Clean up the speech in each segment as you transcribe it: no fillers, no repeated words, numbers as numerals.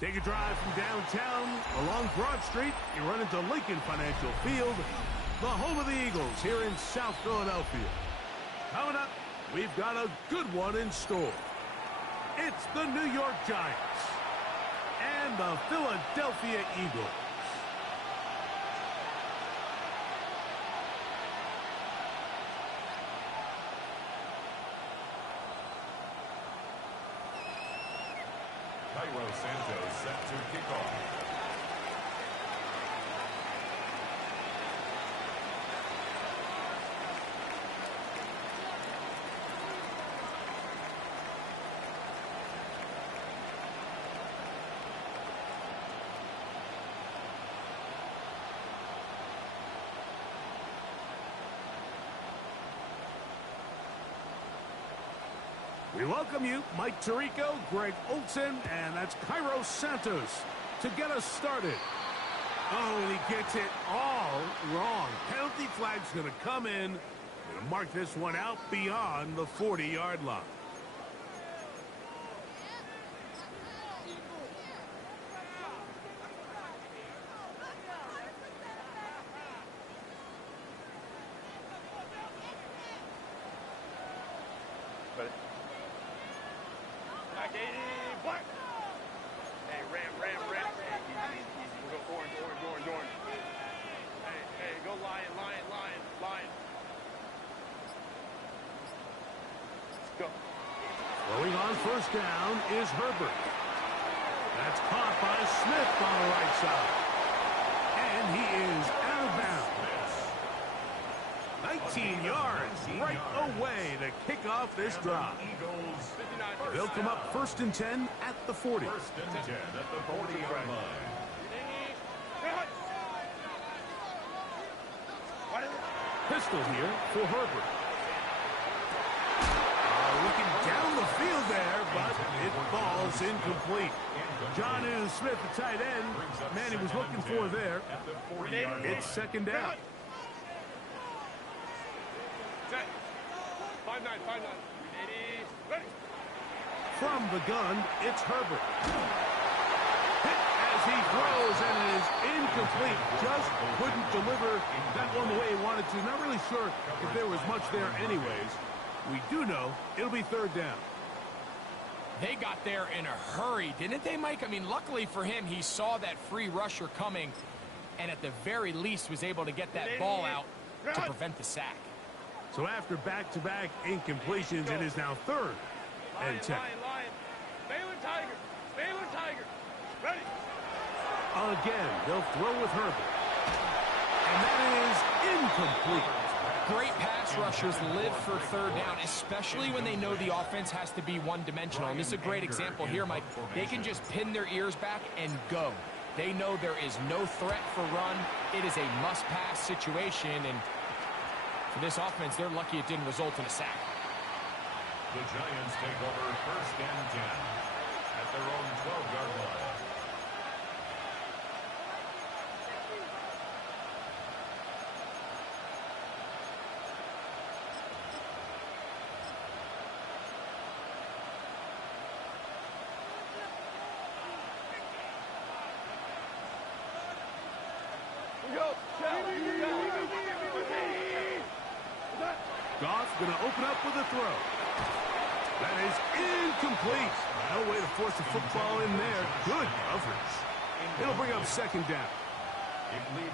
Take a drive from downtown along Broad Street. You run into Lincoln Financial Field, the home of the Eagles here in South Philadelphia. Coming up, we've got a good one in store. It's the New York Giants and the Philadelphia Eagles. Cairo Santos set to kick off. We welcome you, Mike Tirico, Greg Olson, and that's Cairo Santos to get us started. Oh, and he gets it all wrong. Penalty flag's going to come in. Going to mark this one out beyond the 40-yard line. Hey, Ram. Hey, easy. We'll go orange. Hey, go lion. Let's go. Throwing on first down is Herbert. That's caught by Smith on the right side. And he is out of bounds. 19 yards right away to kick off this drive. They'll come up 1st and 10 at the 40. 1st and 10 at the 40-yard line. Pistol here for Herbert. Looking down the field there, but it falls incomplete. Jonnu Smith, the tight end, man he was looking for there. It's 2nd down. 5-9. Ready. From the gun, it's Herbert. Hit as he throws, and it is incomplete. Just couldn't deliver that one the way he wanted to. Not really sure if there was much there anyways. We do know it'll be 3rd down. They got there in a hurry, didn't they, Mike? I mean, luckily for him, he saw that free rusher coming, and at the very least was able to get that ball out to prevent the sack. So after back-to-back incompletions, it is now 3rd and 10. Lion. Baylor Tiger. Ready. Again, they'll throw with Herbert. And that is incomplete. Great pass rushers live for 3rd down, especially when they know the offense has to be one-dimensional. And this is a great example here, Mike. They can just pin their ears back and go. They know there is no threat for run. It is a must-pass situation, and for this offense, they're lucky it didn't result in a sack. The Giants take over 1st and 10 at their own 12-yard line. Goff going to open up with a throw. That is incomplete. No way to force the football in there. Good coverage. It'll bring up 2nd down.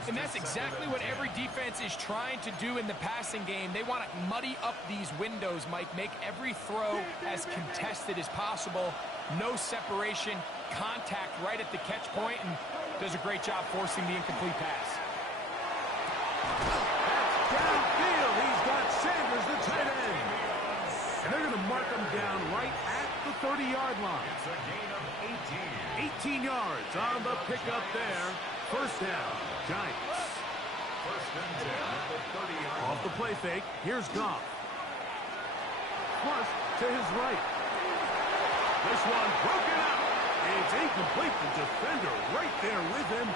And that's exactly what every defense is trying to do in the passing game. They want to muddy up these windows, Mike. Make every throw as contested as possible. No separation, contact right at the catch point, and does a great job forcing the incomplete pass. Downfield, he's got Sanders, the tight end. And they're going to mark him down right at the 30-yard line. It's a gain of 18 yards on the pickup there. 1st down, Giants. 1st and 10 at the 30-yard line. Off the play fake, here's Goff. Flush to his right. This one broken up. It's incomplete. The defender right there with him.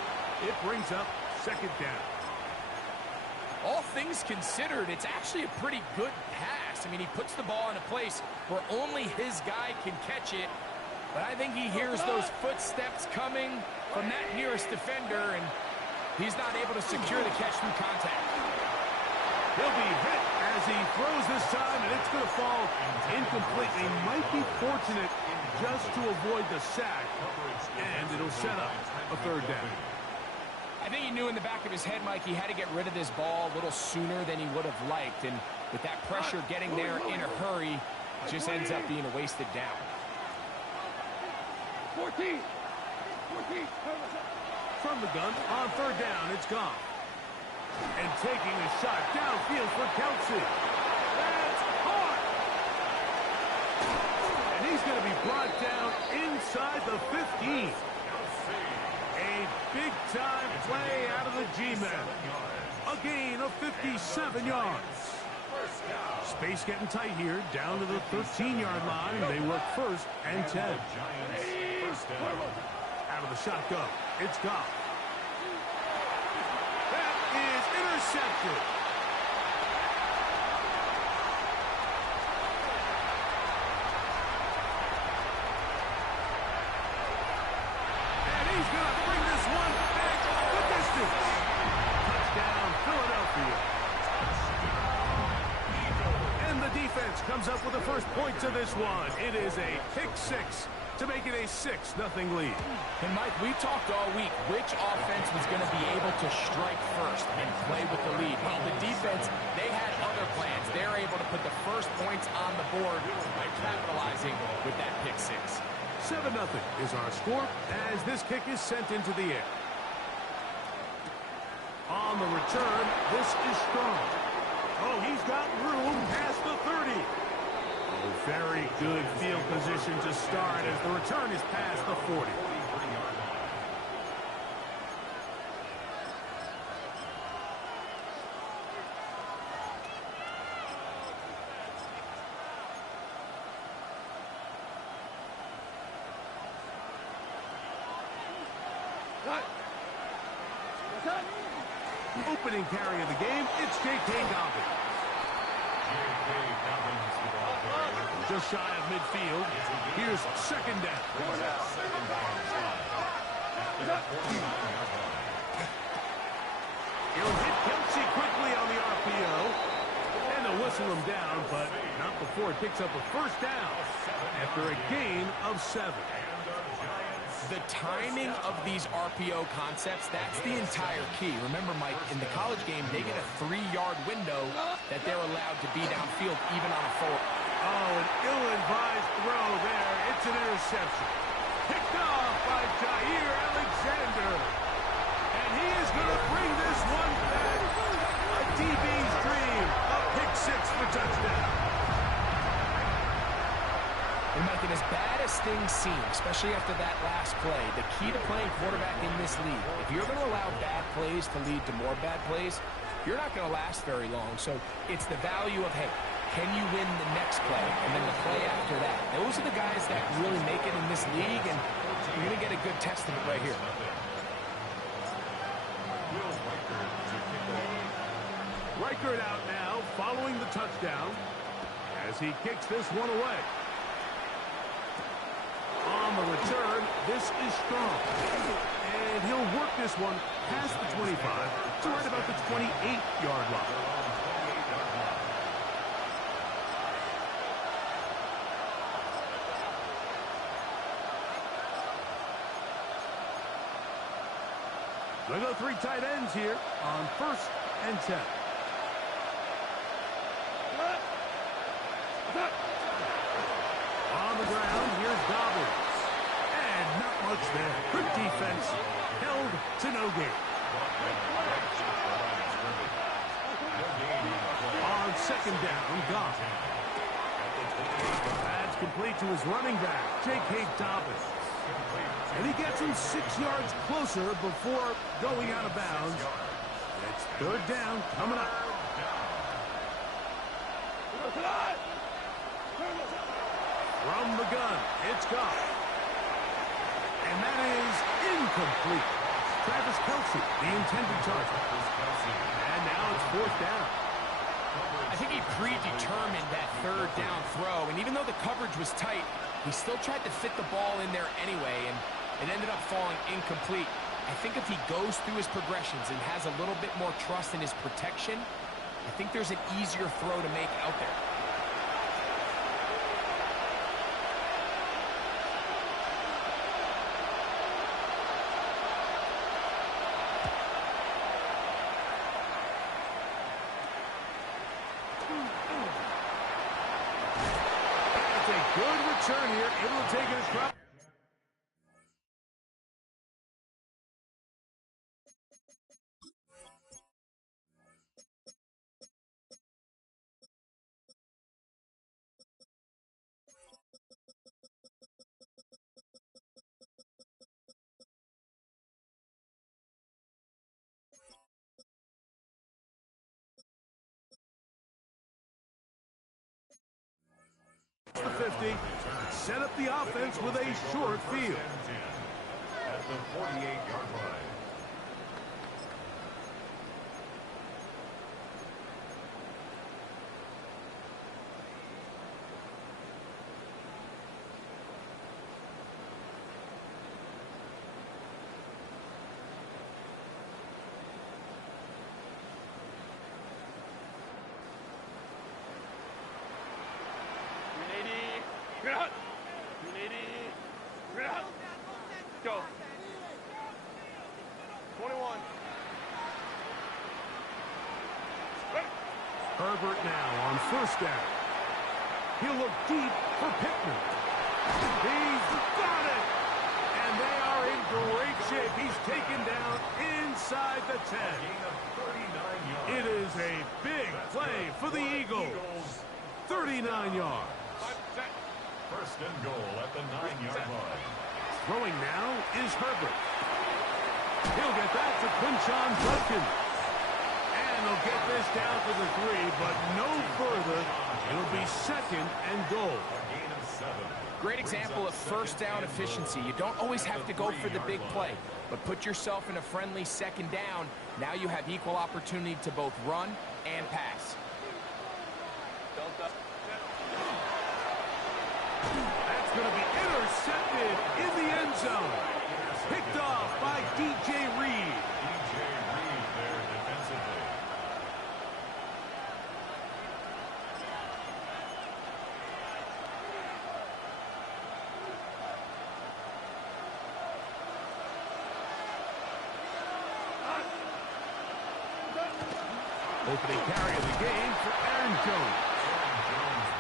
It brings up 2nd down. All things considered, it's actually a pretty good pass. I mean, he puts the ball in a place where only his guy can catch it. But I think he hears those footsteps coming from that nearest defender, and he's not able to secure the catch through contact. He'll be hit as he throws this time, and it's going to fall incomplete. He might be fortunate just to avoid the sack, and it'll set up a third down. I think he knew in the back of his head, Mike, he had to get rid of this ball a little sooner than he would have liked, and with that pressure getting there in a hurry, it just ends up being a wasted down. 14. From the gun, on third down, it's gone. And taking a shot downfield for Kelce. That's hard. And he's going to be brought down inside the 15. A big-time play out of the G-men. A gain of 57 yards. Space getting tight here, down to the 13-yard line. They work first and 10. Out of the shotgun, it's Goff. That is intercepted. And he's going to bring this one back the distance. Touchdown, Philadelphia. And the defense comes up with the first points of this one. It is a pick six to make it a 6-0 lead. And Mike, we talked all week which offense was going to be able to strike first and play with the lead. Well, the defense, they had other plans. They're able to put the first points on the board by capitalizing with that pick six. 7-0 is our score as this kick is sent into the air. On the return, this is strong. Oh, he's got room past the 30. Oh, very good field position to start as the return is past the 40. Opening carry of the game, it's J.K. Dobbins. Just shy of midfield. Here's second down. He'll hit Kelce quickly on the RPO. And they'll whistle him down, but not before it picks up a first down after a gain of 7. The timing of these RPO concepts, that's the entire key. Remember, Mike, in the college game, they get a 3-yard window that they're allowed to be downfield even on a forward. Oh, an ill-advised throw there. It's an interception. Picked off by Jair Alexander. And he is going to bring this one back. A DB's dream. A pick six for touchdown. And Mike, and as bad as things seem, especially after that last play, the key to playing quarterback in this league, if you're going to allow bad plays to lead to more bad plays, you're not going to last very long. So it's the value of, hey, can you win the next play and then the play after that? Those are the guys that really make it in this league, and you're going to get a good test of it right here. Reichert out now, following the touchdown, as he kicks this one away. On the return, this is strong. And he'll work this one past the 25 to right about the 28-yard line. They go 3 tight ends here on first and 10. On the ground, here's Dobbins. And not much there. Good defense. Held to no gain. On second down, Goff. That's complete to his running back, J.K. Dobbins. And he gets him 6 yards closer before going out of bounds. It's third down coming up. From the gun, it's Goff. And that is incomplete. Travis Kelce, the intended target. And now it's fourth down. I think he predetermined that third down throw, and even though the coverage was tight, He still tried to fit the ball in there anyway, and it ended up falling incomplete. I think if he goes through his progressions and has a little bit more trust in his protection, I think there's an easier throw to make out there. Good return here, able to take it across. The 50, set up the offense with a short field. At the 48-yard line. Go. 21. Ready. Herbert now on first down. He'll look deep for Pittman. He's got it! And they are in great shape. He's taken down inside the 10. It is a big play for the Eagles. 39 yards. First and goal at the 9-yard line. Throwing now is Herbert. He'll get that to Quinshon Judkins. And he'll get this down to the 3, but no further. It'll be second and goal. A gain of 7. Great example of first down efficiency. You don't always have to go for the big play, but put yourself in a friendly second down. Now you have equal opportunity to both run and pass. That's going to be intercepted in the end zone. Picked off by DJ Reed. DJ Reed there defensively. Opening carry of the game for Aaron Jones.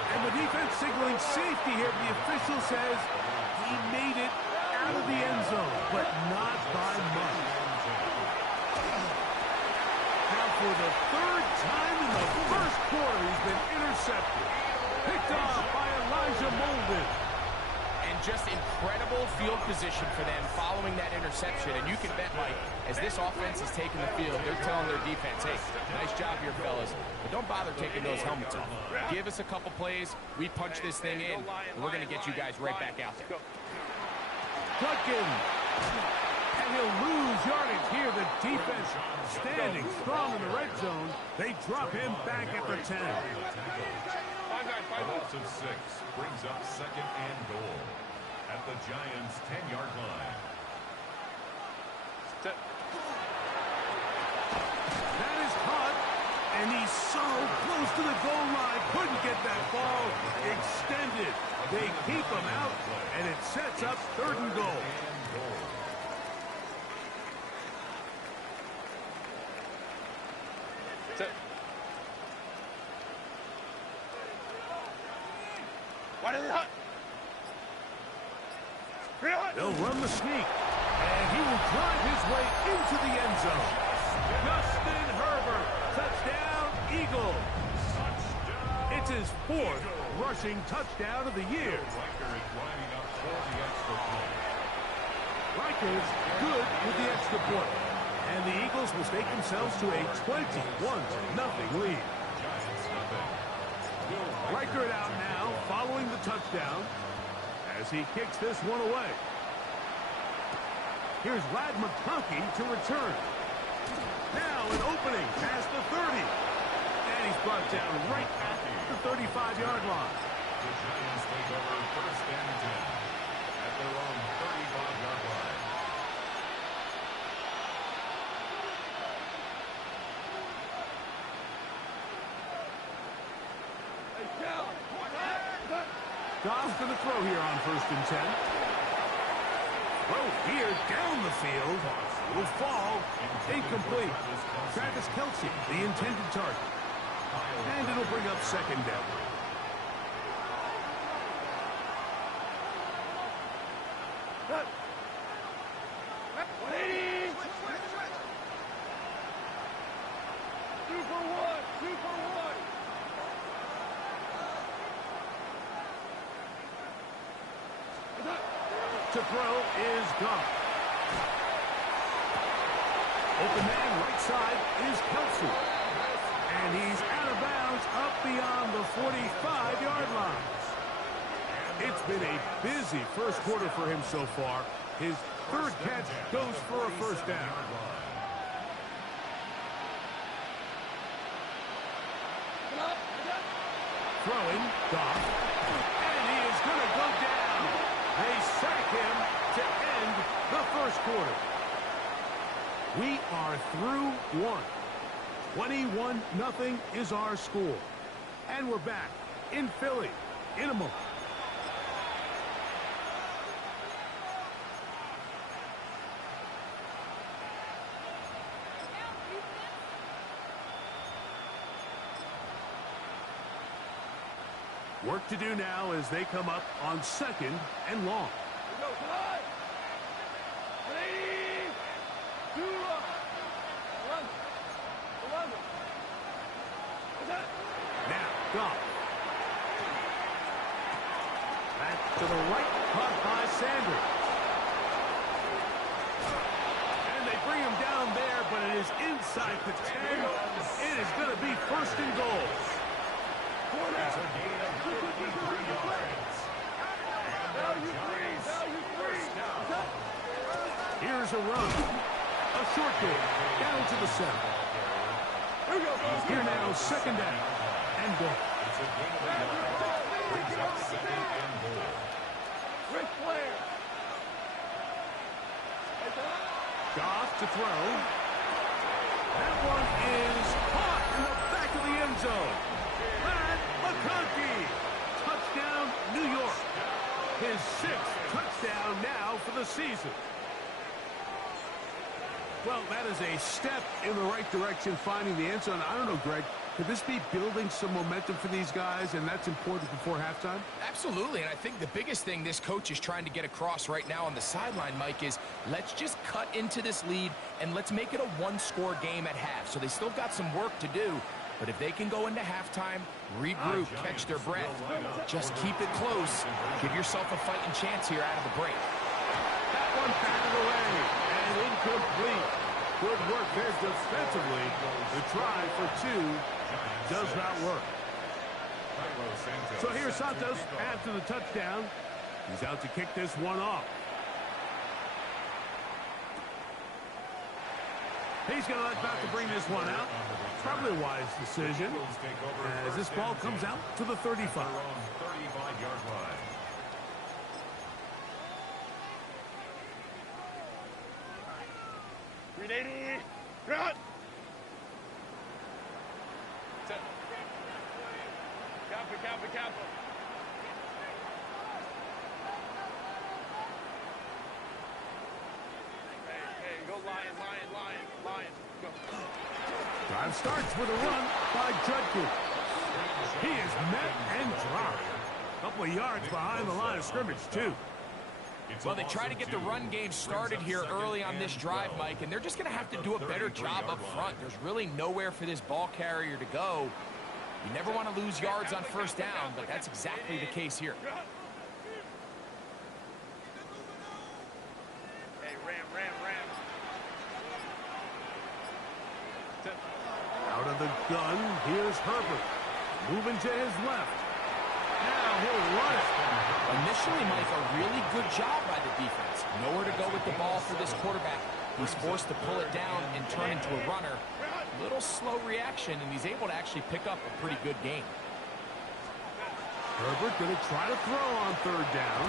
And the defense signaling safety here. The official says he made it out of the end zone, but not by much. Now for the third time in the first quarter, he's been intercepted. Picked off by Elijah Molden. And just incredible field position for them following that interception. And you can bet, Mike, as this offense is taking the field, they're telling their defense, hey, nice job here, fellas, but don't bother taking those helmets off. Give us a couple plays, we punch this thing in, and we're going to get you guys right back out there. Judkins. And he'll lose yardage here. The defense standing strong in the red zone. They drop him back at the 10. A loss of 6 brings up second and goal at the Giants' 10-yard line. That is caught, and he's so close to the goal line. Couldn't get that ball extended. They keep him out, and it sets up third and goal. Why did it hut? They'll run the sneak, and he will drive his way into the end zone. Justin Herbert, touchdown, Eagles. It's his 4th rushing touchdown of the year. Riker is good with the extra point, and the Eagles will stake themselves to a 21-0 lead. Riker out now, following the touchdown, as he kicks this one away. Here's Ladd McConkey to return. Now an opening past the 30. And he's brought down right at the 35-yard line. The Giants take over first and 10 at their own 35-yard line. Goff's going to throw here on first and 10. Throw here down the field. Will fall. Incomplete. Travis Kelce, the intended target. And it'll bring up second down. To throw is Goff. Open man right side is Kelce. And he's out of bounds up beyond the 45-yard line. It's been a busy first quarter for him so far. His third catch goes for a first down. Throwing, Goff. And he is going to go down. They sack him to end the first quarter. We are through one. 21-0 is our score. And we're back in Philly in a moment. Work to do now as they come up on second and long. Now, Goff. Back to the right, caught by Sanders. And they bring him down there, but it is inside the 10. It is going to be first and goal. It's a gain of 53 yards. And the Giants first down. Here's a run. A short game down to the center. Here now, second down and goal. It's a gain of 11. Brings up second and goal. Goff to throw. That one is caught in the back of the end zone. Pat McConkey. Touchdown, New York. His sixth touchdown now for the season. Well, that is a step in the right direction, finding the end zone. I don't know, Greg, could this be building some momentum for these guys, and that's important before halftime? Absolutely, and I think the biggest thing this coach is trying to get across right now on the sideline, Mike, is let's just cut into this lead, and let's make it a one-score game at half. So they still got some work to do, but if they can go into halftime, regroup, catch their breath, just keep it close, give yourself a fighting chance here out of the break. That one batted away and incomplete. Good work there defensively. The try for two does not work. So here's Santos after the touchdown. He's out to kick this one off. He's going to let back to bring this one out. Probably a wise decision as this ball comes out to the 35. 35-yard line. Run! Copy. Hey, go Lion. Go. Drive starts with a run by Judkins. He is met and dropped. A couple of yards behind the line of scrimmage, too. Well, they try to get the run game started here early on this drive, Mike, and they're just going to have to do a better job up front. There's really nowhere for this ball carrier to go. You never want to lose yards on first down, but that's exactly the case here. Hey, ram. Out of the gun, here's Herbert. Moving to his left. Now he'll run it. Initially, Mike, a really good job by the defense. Nowhere to go with the ball for this quarterback. He's forced to pull it down and turn into a runner. Little slow reaction, and he's able to actually pick up a pretty good game. Herbert going to try to throw on third down.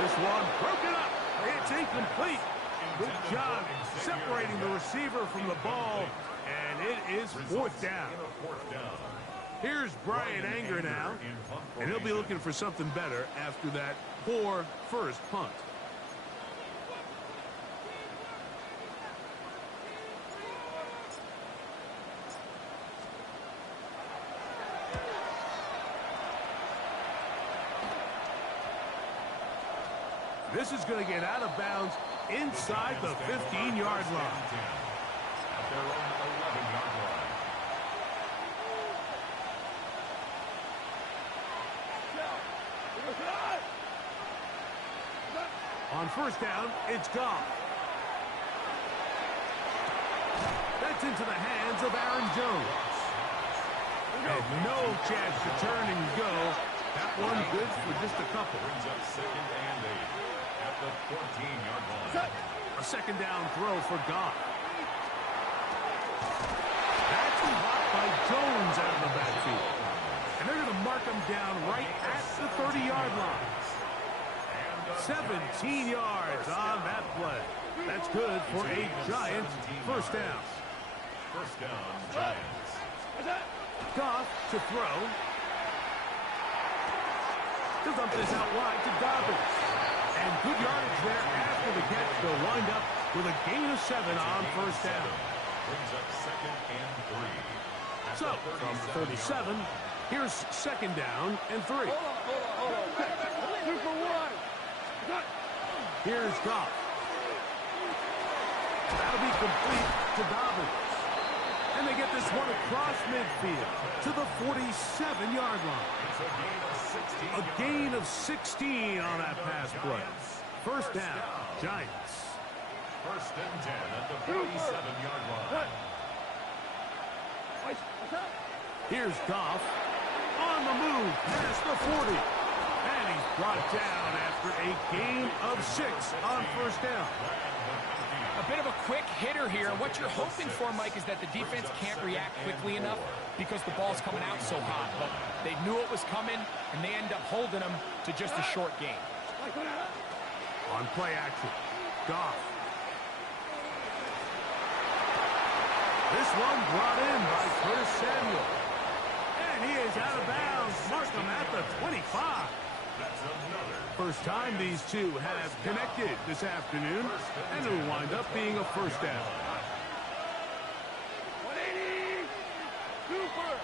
This one broken up. It's incomplete. Good job separating the receiver from the ball, and it is fourth down. Here's Brian Anger now, and he'll be looking for something better after that poor first punt. This is going to get out of bounds inside the 15-yard line. At their own 11-yard line. On first down, it's Goff. That's into the hands of Aaron Jones. And no chance to turn and go. That one good for just a couple. Brings up 2nd and 8 at the 14-yard line. A second down throw for Goff. That's blocked by Jones out of the backfield. And they're going to mark him down right at the 30-yard line. 17 yards on that play. That's good for a Giants first down. First down, Giants. Goff to throw. He'll dump this out wide to Dobbins. And good yardage there after the catch. They'll wind up with a gain of 7 on first down. Brings up 2nd and 3. So, from 37, here's second down and 3. Hold on. 2 for 1. Here's Goff. That'll be complete to Dobbins. And they get this one across midfield to the 47-yard line. It's A gain of 16 on that pass play. First down, Giants. First and 10 at the 47-yard line. Here's Goff on the move past the 40. And he's brought down after a gain of 6 on first down. A bit of a quick hitter here, and what you're hoping for, Mike, is that the defense can't react quickly enough because the ball's coming out so hot. But they knew it was coming, and they end up holding them to just a short gain. On play action, Goff. This one brought in by Curtis Samuel. And he is out of bounds. Mark him at the 25. That's another. First time these two have connected this afternoon, and it'll wind up being a first down. 180. Super.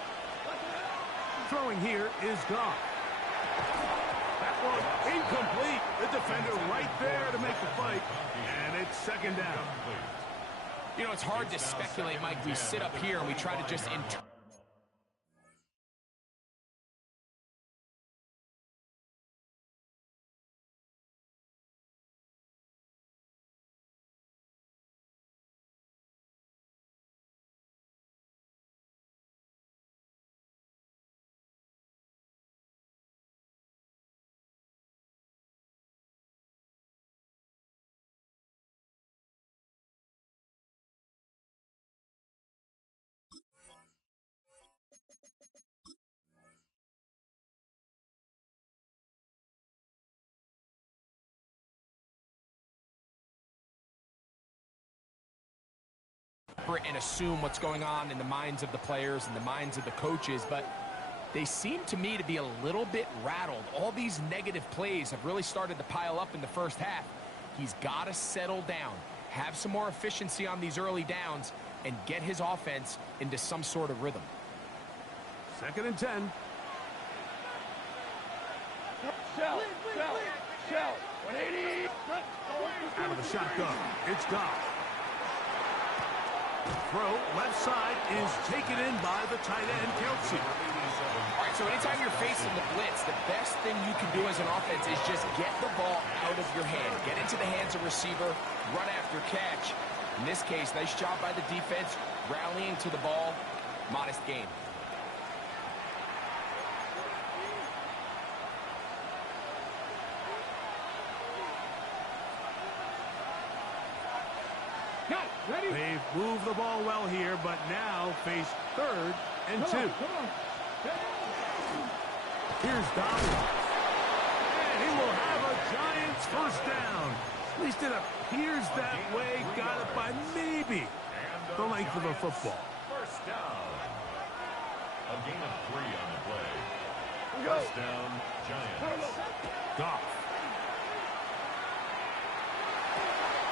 Throwing here is Goff. That one incomplete. The defender right there to make the fight, and it's second down. You know, it's hard to speculate, Mike. We sit up here and we try to just and assume what's going on in the minds of the players and the minds of the coaches, but they seem to me to be a little bit rattled. All these negative plays have really started to pile up in the first half. He's got to settle down, have some more efficiency on these early downs, and get his offense into some sort of rhythm. Second and 10. Shell. 180. Out of the shotgun, it's Goff. Throw left side is taken in by the tight end, Kelsey. All right, so anytime you're facing the blitz, the best thing you can do as an offense is just get the ball out of your hand. Get into the hands of receiver, run after catch. In this case, nice job by the defense, rallying to the ball, modest gain. They've moved the ball well here, but now face third and 2. Here's Donald. And he will have a Giants first down. At least it appears that way. Got it by maybe the length of a football. First down. A gain of 3 on the play. First down, Giants. Goff.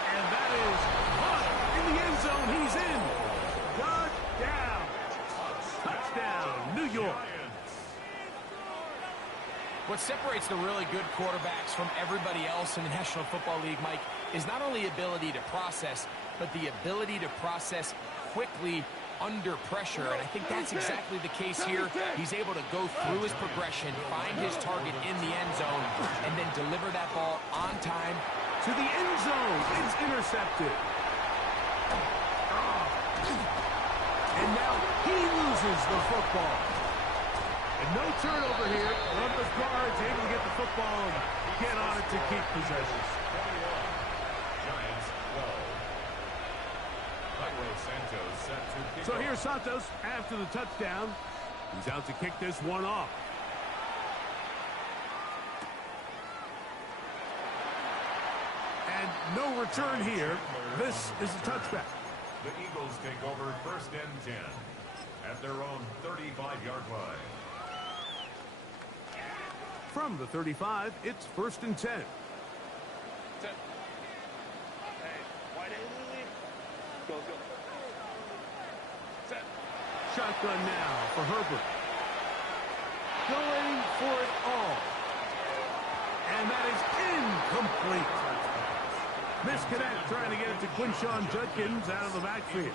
And that is caught in the end zone. He's in. Touchdown. Touchdown, New York. What separates the really good quarterbacks from everybody else in the National Football League, Mike, is not only ability to process, but the ability to process quickly under pressure. And I think that's exactly the case here. He's able to go through his progression, find his target in the end zone, and then deliver that ball on time. To the end zone. It's intercepted. And now he loses the football. And no turnover here. Columbus Guards able to get the football and get on it to keep possession. Giants 12. Cairo Santos set to kick So off. here's Santos after the touchdown. He's out to kick this one off. And no return here. This is a touchback. The Eagles take over first and 10 at their own 35-yard line. From the 35, it's first and 10. Set. Hey, wide A. Go. Set. Shotgun now for Herbert. Going for it all. And that is incomplete. Misconnect trying to get it to Quinshawn Judkins out of the backfield.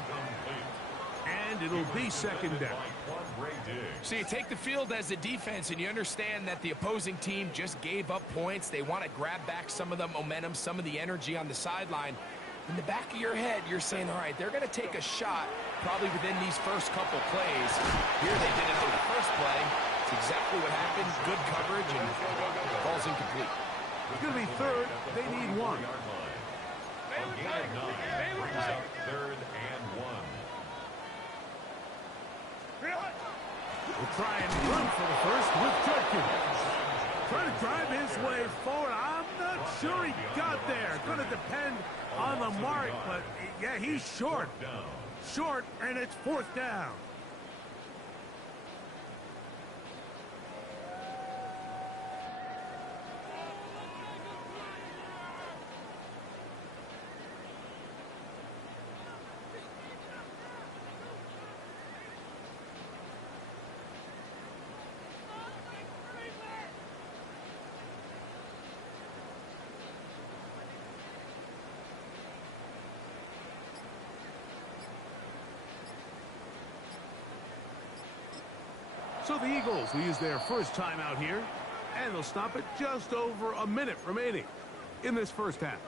And it'll be second down. So you take the field as a defense, and you understand that the opposing team just gave up points. They want to grab back some of the momentum, some of the energy on the sideline. In the back of your head, you're saying, all right, they're going to take a shot probably within these first couple plays. Here they did it on the first play. It's exactly what happened. Good coverage, and ball's incomplete. It's going to be third. They need one. A gain of 9 brings up third and 1. We'll try and run for the first with Judkins. Trying to drive his way forward. I'm not sure he got there. Going to depend on the mark, but yeah, he's short. Short, and it's fourth down. So the Eagles will use their first time out here, and they'll stop at just over a minute remaining in this first half.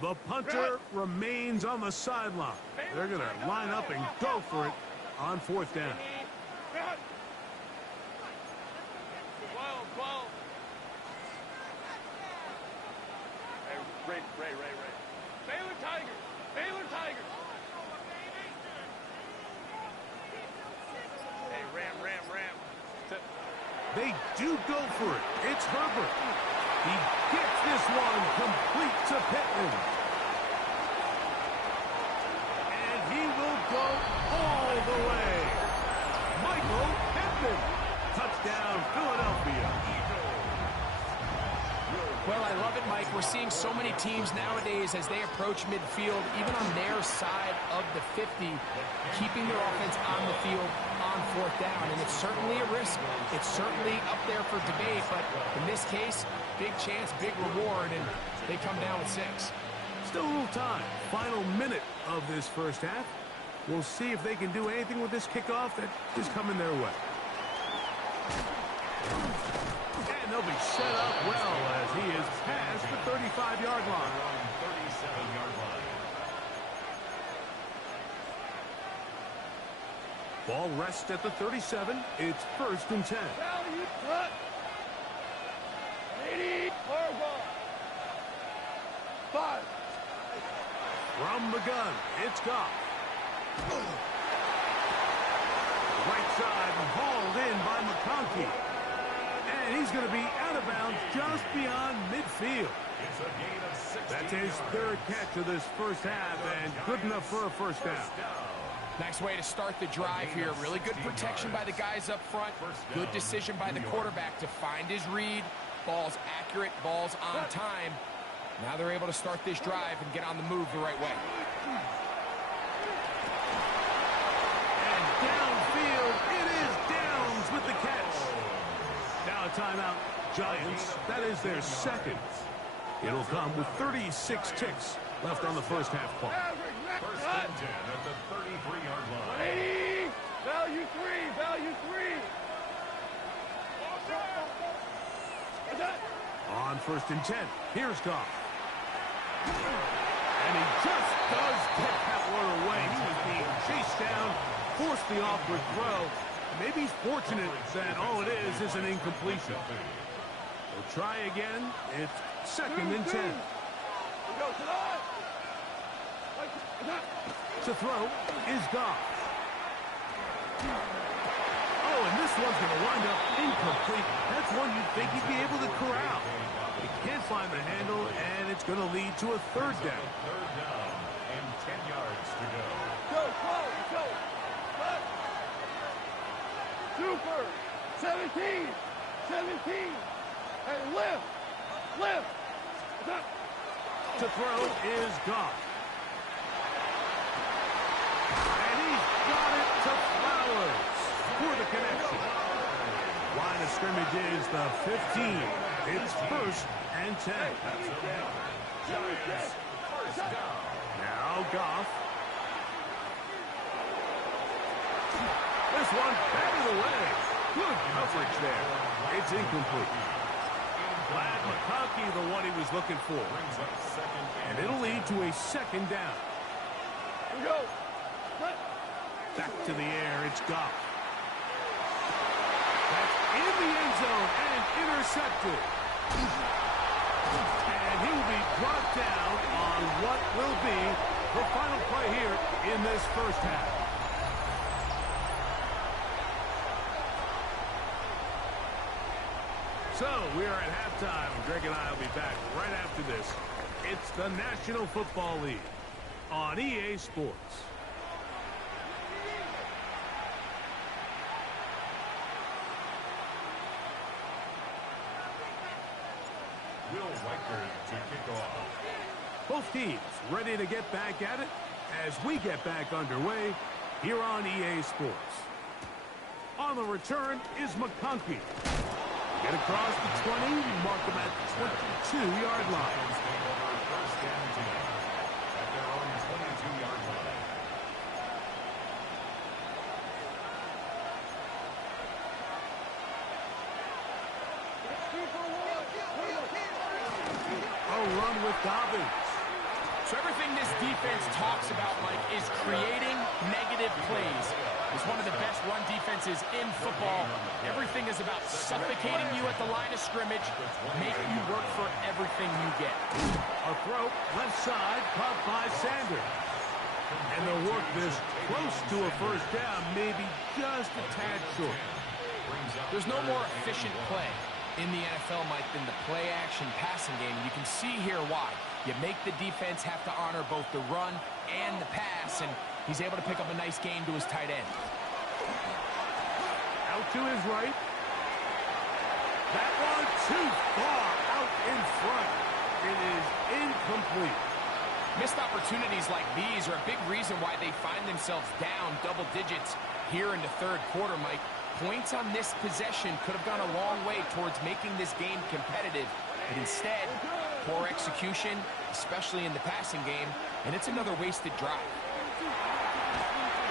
The punter remains on the sideline. They're going to line up and go for it on fourth down. 12. Hey, Ray. Baylor Tigers. Hey, Ram. Set. They do go for it. It's Herbert. He gets this one complete to Pittman. And he will go all the way. Michael Pittman. Touchdown, Philadelphia. Well, I love it, Mike. We're seeing so many teams nowadays as they approach midfield, even on their side of the 50, keeping their offense on the field on fourth down. And it's certainly a risk. It's certainly up there for debate. But in this case, big chance, big reward, and they come down with 6. Still a little time. Final minute of this first half. We'll see if they can do anything with this kickoff that is coming their way. And they'll be set up well as he is past the 35-yard line. 37-yard line. Ball rests at the 37. It's 1st and 10. Value cut. 80. Hard ball. 5. From the gun, it's Goff. Right side hauled in by McConkey. And he's going to be out of bounds just beyond midfield. It's a gain of 16 That's his yards. 3rd catch of this first half, and good enough for a first down. Nice way to start the drive here. Really good protection by the guys up front. Good decision by the quarterback to find his read. Ball's accurate, ball's on time. Now they're able to start this drive and get on the move the right way. And downfield, it is Downs with the catch. Now a timeout, Giants. That is their 2nd. It'll come with 36 ticks left on the first half clock. First and 10 at the 33-yard line. 80. Value 3. Value 3. On 1st and 10, here's Goff. And he just does get that one away. He was being chased down, forced the awkward throw. Maybe he's fortunate that all it is an incompletion. We'll try again. It's 2nd and 10. To throw is Goff. Oh, and this one's going to wind up incomplete. That's one you'd think he'd be able to corral. He can't find the handle, and it's going to lead to a 3rd down. 3rd down and 10 yards to go. Go, go. Super. 17. 17. Hey, lift. To throw is Goff. And he's got it to Flowers for the connection. Line of scrimmage is the 15. It's 1st and 10. Giants, first down. Now Goff. This one batted away. Good coverage there. It's incomplete. Glad McConkey the one he was looking for. Brings up 2nd And it'll lead to a 2nd down. Here we go. Back to the air, it's Goff. That's in the end zone and intercepted. And he will be brought down on what will be the final play here in this first half. So, we are at halftime. Greg and I will be back right after this. It's the National Football League on EA Sports. Will Reichard to kick off. Both teams ready to get back at it as we get back underway here on EA Sports. On the return is McConkey. Get across the 20, mark him at the 22-yard line. First and 10 at their own 22-yard line. A run with Dobbins. So everything this defense talks about, Mike, is creating negative plays. It's one of the best run defenses in football. Everything is about suffocating you at the line of scrimmage, making you work for everything you get. A throw left side caught by Sanders. And they'll work this close to a first down, maybe just a tad short. There's no more efficient play in the NFL, Mike, than the play-action passing game. You can see here why. You make the defense have to honor both the run and the pass, and he's able to pick up a nice gain to his tight end. Out to his right. That one too far out in front. It is incomplete. Missed opportunities like these are a big reason why they find themselves down double digits here in the third quarter, Mike. Points on this possession could have gone a long way towards making this game competitive, but instead, poor execution, especially in the passing game, and it's another wasted drive.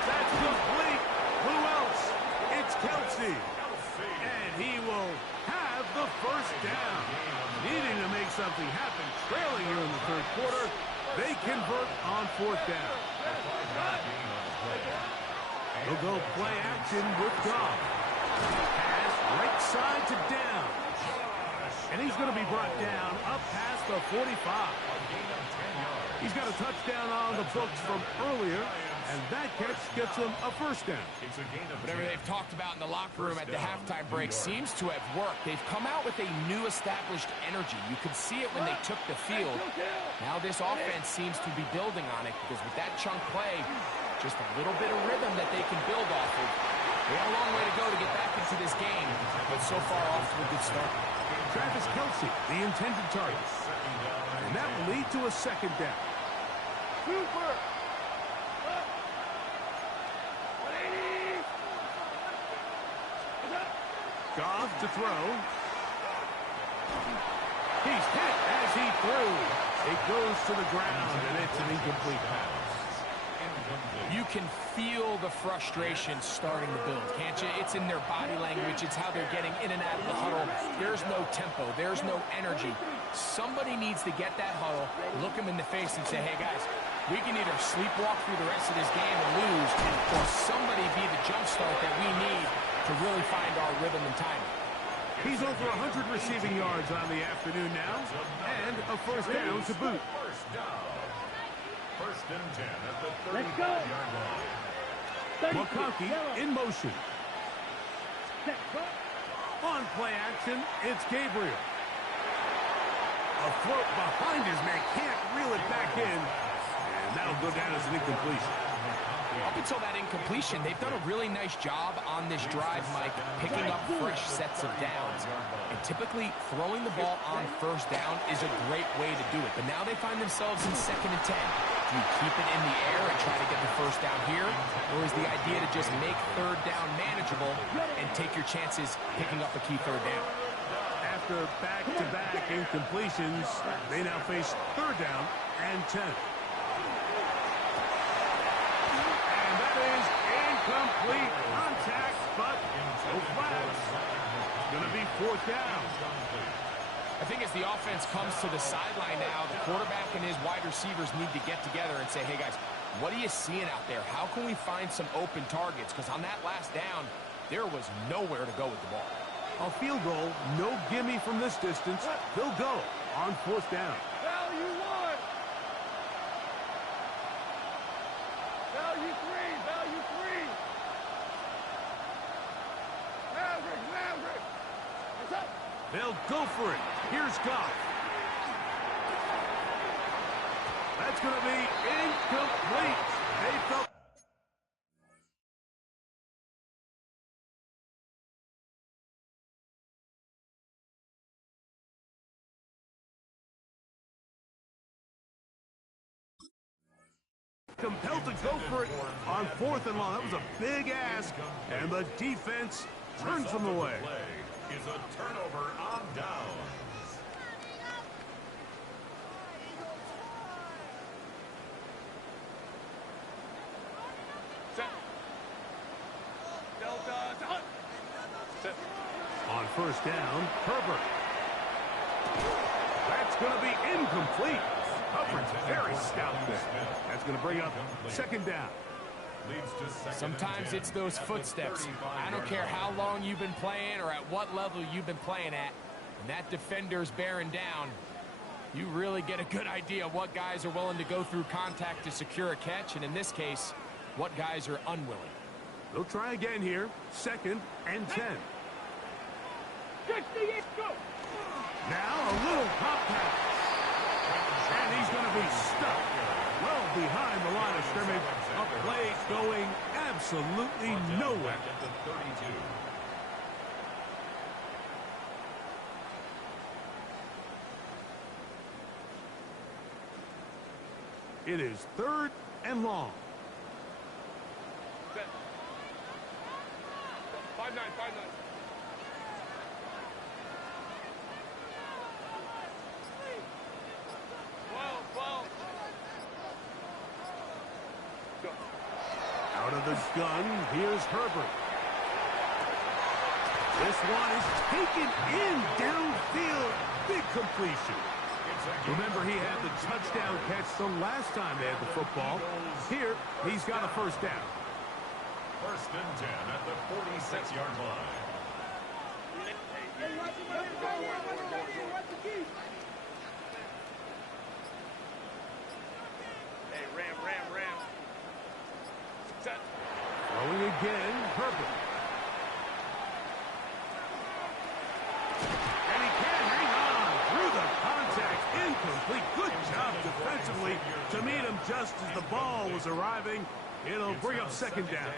That's complete. Who else? It's Kelsey. And he will have the first down. Needing to make something happen, trailing here in the third quarter. They convert on fourth down. He'll go play action with Goff. Pass right side to down. And he's going to be brought down up past the 45. He's got a touchdown on the books from earlier, and that catch gets him a first down. Whatever they've talked about in the locker room at the halftime break seems to have worked. They've come out with a new established energy. You could see it when they took the field. Now this offense seems to be building on it because with that chunk play, just a little bit of rhythm that they can build off of. They have a long way to go to get back into this game, but so far off to a good start. Travis Kelce, the intended target. And that will lead to a second down. Super. 180. Goff to throw. He's hit as he threw. It goes to the ground, and it's an incomplete pass. You can feel the frustration starting to build, can't you? It's in their body language. It's how they're getting in and out of the huddle. There's no tempo. There's no energy. Somebody needs to get that huddle, look them in the face, and say, hey, guys, we can either sleepwalk through the rest of this game and lose, or somebody be the jump start that we need to really find our rhythm and timing. He's over 100 receiving yards on the afternoon now, and a first down to boot. First and 10 at the 35-yard line. McConkey in motion. On play action, it's Gabriel. A float behind his man, can't reel it back in, and that'll go down as an incompletion. Up until that incompletion, they've done a really nice job on this drive, Mike, picking up fresh sets of downs. And typically, throwing the ball on first down is a great way to do it. But now they find themselves in 2nd and 10. Do you keep it in the air and try to get the first down here? Or is the idea to just make third down manageable and take your chances picking up a key third down? After back-to-back incompletions, they now face third down and 10. Incomplete contact, but no flags. It's going to be fourth down. I think as the offense comes to the sideline now, the quarterback and his wide receivers need to get together and say, hey, guys, what are you seeing out there? How can we find some open targets? Because on that last down, there was nowhere to go with the ball. A field goal, no gimme from this distance. They'll go on fourth down. Value 1. Value 3. Value 3. Maverick. What's up? They'll go for it. Here's Goff. That's going to be incomplete. They felt compelled to go for it on 4th and long. That was a big ask, and the defense turns them away. Is a turnover on downs. Set. Delta. Set. On first down, Herbert. That's going to be incomplete. Hubbard's very stout there. That's going to bring up second down. Sometimes it's those footsteps. I don't care how long you've been playing or at what level you've been playing at. When that defender's bearing down, you really get a good idea of what guys are willing to go through contact to secure a catch, and in this case, what guys are unwilling. They'll try again here. 2nd and 10. 68, go! Now a little pop pass. And he's going to be stuck well behind the line of scrimmage. A play going absolutely nowhere. It is 3rd and long. 5-9. 12. Go. Out of the gun, here's Herbert. This one is taken in downfield. Big completion. Remember, he had the touchdown catch the last time they had the football. Here, he's got a first down. First and 10 at the 46-yard line. Hey, ram. Set. Throwing again, Herbert. And he can't hang on through the contact. Incomplete. Good job defensively to meet him just as the ball was arriving. It'll bring up second down.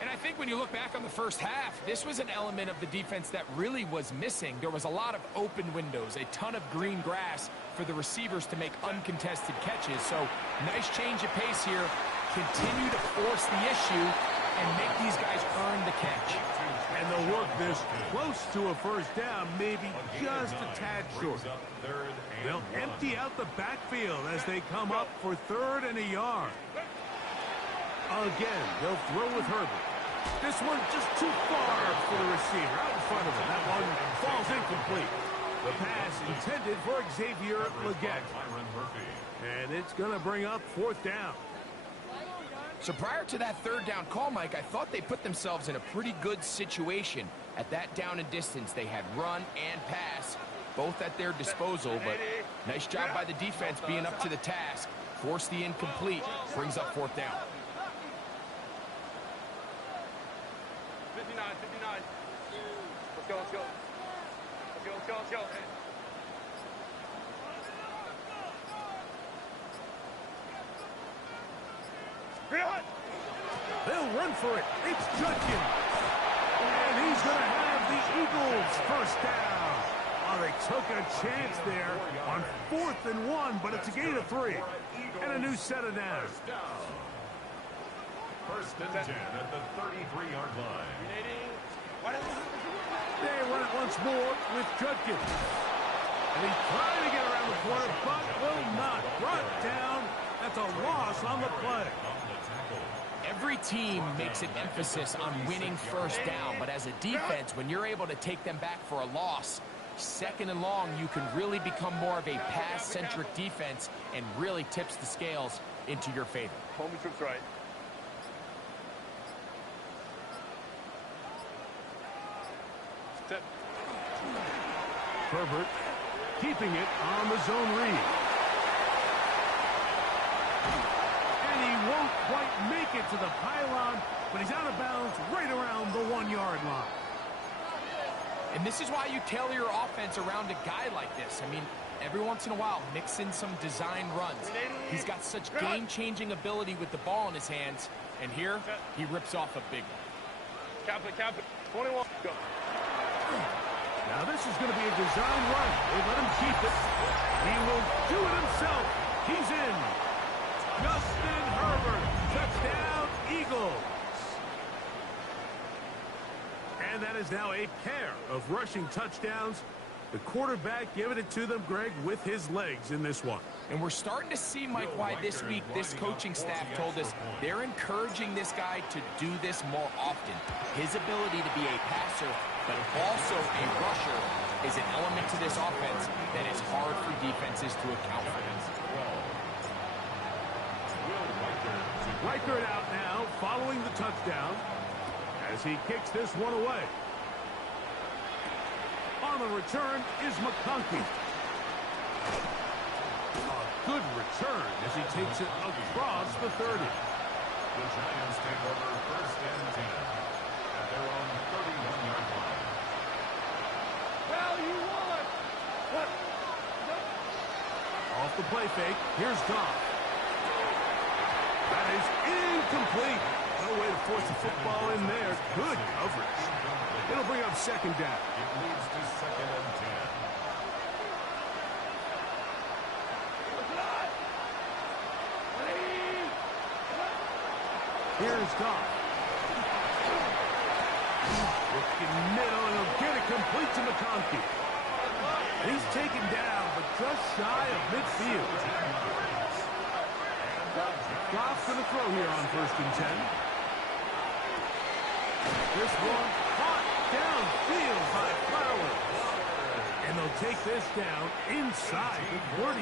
And I think when you look back on the first half, this was an element of the defense that really was missing. There was a lot of open windows, a ton of green grass for the receivers to make uncontested catches. So nice change of pace here. Continue to force the issue and make these guys earn the catch. And they'll work this close to a first down, maybe just a tad short. They'll empty out the backfield as they come up for third and a yard. Again, they'll throw with Herbert. This one just too far for the receiver out in front of him. That one falls incomplete. The pass intended for Xavier Legette. And it's going to bring up fourth down. So prior to that third down call, Mike, I thought they put themselves in a pretty good situation. At that down and distance, they had run and pass, both at their disposal. But nice job by the defense being up to the task. Force the incomplete, brings up fourth down. 59. Let's go. They'll run for it. It's Judkins. And he's going to have the Eagles first down. Oh, they took a chance there on 4th and 1, but it's a gain of 3. And a new set of downs. First and 10 at the 33-yard line. They run it once more with Judkins. And he's trying to get around the corner, but will not. Brought down. That's a loss on the play. Every team makes an emphasis on winning first down, but as a defense, when you're able to take them back for a loss, second and long, you can really become more of a pass-centric defense and really tips the scales into your favor. Home trips right. Step. Herbert keeping it on the zone read. And he won't quite make it to the pylon, but he's out of bounds right around the 1-yard line. And this is why you tailor your offense around a guy like this. I mean, every once in a while, mix in some design runs. He's got such game-changing ability with the ball in his hands, and here, he rips off a big one. Cap it. 21. Go. Now this is going to be a design run. They let him keep it. He will do it himself. He's in. Justin Herbert. Touchdown, Eagles. And that is now a pair of rushing touchdowns. The quarterback giving it to them, Greg, with his legs in this one. And we're starting to see, Mike, why this week this coaching staff told us they're encouraging this guy to do this more often. His ability to be a passer, but also a rusher, is an element to this offense that is hard for defenses to account for. Reichert out now, following the touchdown, as he kicks this one away. On the return is McConkey. A good return as he takes it across the 30. The Giants take over first and 10 at their own 31-yard line. Well, you won. What? Off the play fake, here's Goff. That is incomplete. No way to force the football in there. Good coverage. It'll bring up second down. It leads to second and 10. Here's Goff. Looking middle, and he'll get it complete to McConkey. He's taken down, but just shy of midfield. Goff's going to throw here on first and 10. This one caught downfield by Flowers. And they'll take this down inside the 35.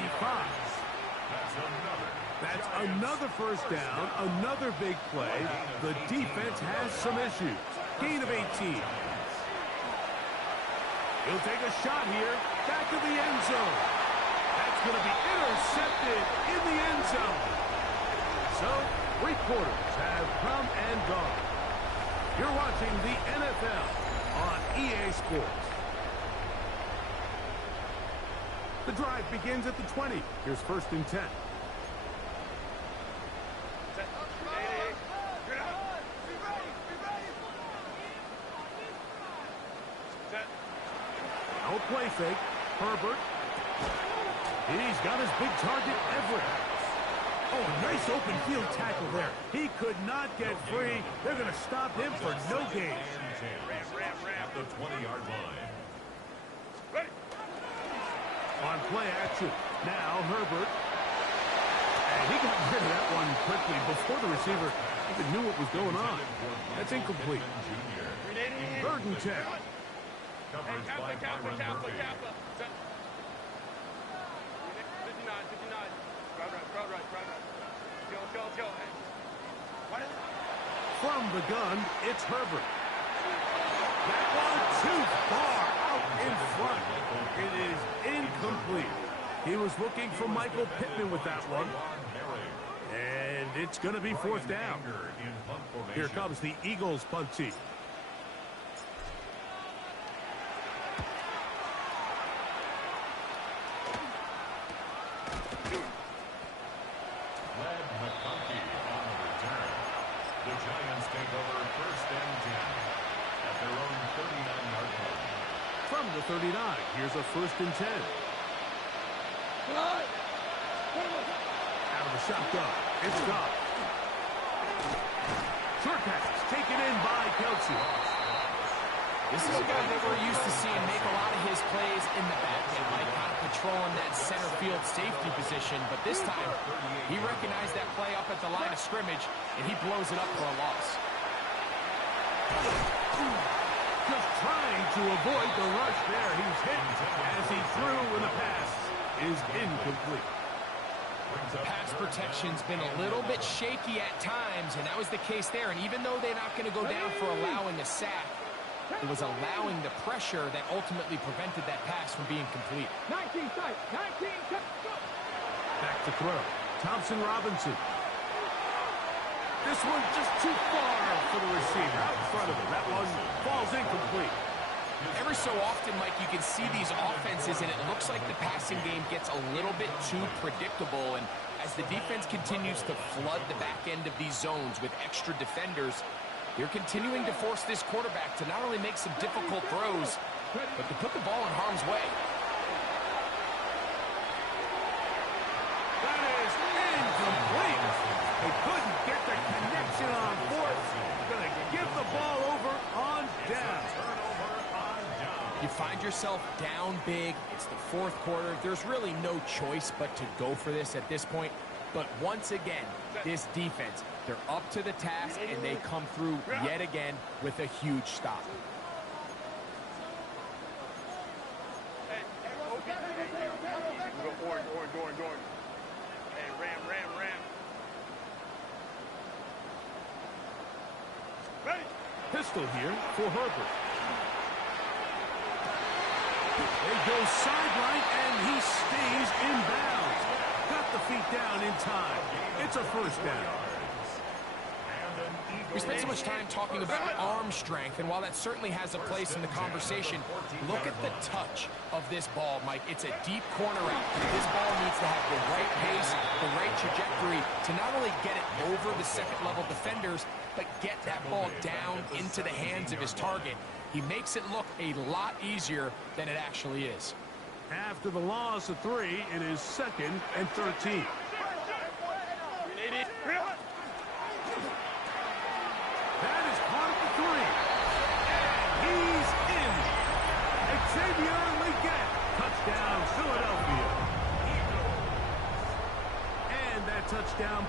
That's another That's another first down, another big play. The defense has some issues. Gain of 18. He'll take a shot here. Back to the end zone. That's going to be intercepted in the end zone. So, 3 quarters have come and gone. You're watching the NFL on EA Sports. The drive begins at the 20. Here's 1st and 10. No play fake. Herbert. He's got his big target, Everett. Oh, nice open field tackle there. He could not get free. They're going to stop him for no gain. At the 20-yard line. Ready. On play action. Now Herbert. And he got rid of that one quickly before the receiver even knew what was going on. That's incomplete. 3rd and 10. Coverage by Byron Murphy. 59, 59. Crowd right. Let's go. Hey. From the gun, it's Herbert. That one too far out in front. It is incomplete. He was looking for Michael Pittman with that one. And it's going to be 4th down. Here comes the Eagles punt team. From the 39, here's a 1st and 10. Out of the shotgun, it's Goff. Short pass taken in by Kelsey. This is a guy that we're used to seeing make a lot of his plays in the back end, like kind of patrolling that center field safety position. But this time, he recognized that play up at the line of scrimmage, and he blows it up for a loss. Just trying to avoid the rush there. He's hit as he threw, and the pass is incomplete. The pass protection's been a little bit shaky at times, and that was the case there. And even though they're not going to go down for allowing a sack, it was allowing the pressure that ultimately prevented that pass from being complete. 19 sight. 19 cut. Back to throw. Thompson Robinson. This one just too far for the receiver out in front of him. That one falls incomplete. Every so often, Mike, you can see these offenses, and it looks like the passing game gets a little bit too predictable. And as the defense continues to flood the back end of these zones with extra defenders, they're continuing to force this quarterback to not only make some difficult throws, but to put the ball in harm's way. That is incomplete. They couldn't get the connection on fourth. Going to give the ball over on down. You find yourself down big. It's the 4th quarter. There's really no choice but to go for this at this point. But once again, this defense, they're up to the task, and they come through yet again with a huge stop. Orange. Hey, ram. Ready. Pistol here for Herbert. They go sideline, and he stays in bounds. Got the feet down in time. It's a 1st down. We spent so much time talking about arm strength, and while that certainly has a place in the conversation, look at the touch of this ball, Mike. It's a deep corner out. This ball needs to have the right pace, the right trajectory to not only get it over the second-level defenders, but get that ball down into the hands of his target. He makes it look a lot easier than it actually is. After the loss of 3, it is 2nd and 13. That is part of the 3. And he's in. Xavier Legette. Touchdown, Philadelphia. And that touchdown